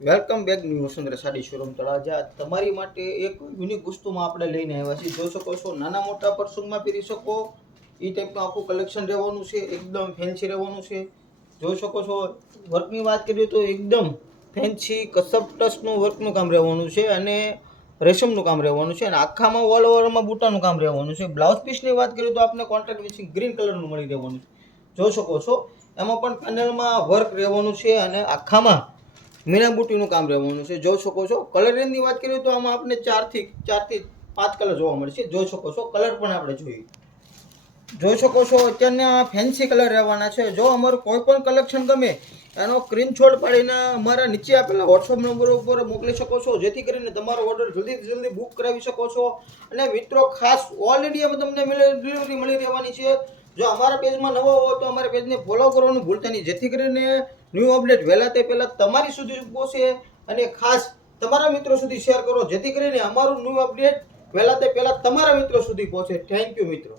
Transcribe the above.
Welcome back new Vasundhara sari showroom Talaja. તમારી માટે એક યુનિક વસ્તુમાં આપણે લઈને આવ્યા છીએ. જોઈ શકો છો, નાના મોટા પ્રસંગમાં પહેરી શકો એ ટાઈપનું આખું કલેક્શન રહેવાનું છે. એકદમ ફેન્સી રહેવાનું છે. જોઈ શકો છો, વર્કની વાત કરીએ તો એકદમ ફેન્સી કસબ ટચનું વર્કનું કામ રહેવાનું છે અને રેશમનું કામ રહેવાનું છે અને આખામાં ઓલ ઓવરમાં બૂટાનું કામ રહેવાનું છે. બ્લાઉઝ પીસની વાત કરીએ તો આપણે કોન્ટ્રાક્ટ મેચિંગ ગ્રીન કલરનું મળી રહેવાનું છે. જોઈ શકો છો, એમાં પણ પેનલમાં વર્ક રહેવાનું છે અને આખામાં મીના બુટીનું કામ રહેવાનું છે. જોઈ શકો છો, કલર રેન્જની વાત કરીએ તો આમાં આપણે ચારથી 5 કલર જોવા મળશે. જોઈ શકો છો, કલર પણ આપણે જોઈએ. જોઈ શકો છો, અત્યારના ફેન્સી કલર રહેવાના છે. જો અમારું કોઈ પણ કલેક્શન ગમે એનો સ્ક્રીનશોટ પાડીને અમારા નીચે આપેલા વોટ્સઅપ નંબર ઉપર મોકલી શકો છો, જેથી કરીને તમારો ઓર્ડર જલ્દી બુક કરાવી શકો છો. અને મિત્રો, ખાસ ઓલ ઇન્ડિયામાં તમને ડિલિવરી મળી રહેવાની છે. જો અમારા પેજમાં નવો હો તો અમારા પેજને ફોલો કરવાનું ભૂલતા નહીં, જેથી કરીને ન્યૂ અપડેટ વહેલા તે પહેલાં તમારી સુધી પહોંચે. અને ખાસ તમારા મિત્રો સુધી શેર કરો, જેથી કરીને અમારું ન્યૂ અપડેટ વહેલા તે પહેલાં તમારા મિત્રો સુધી પહોંચે. થેન્ક યુ મિત્રો.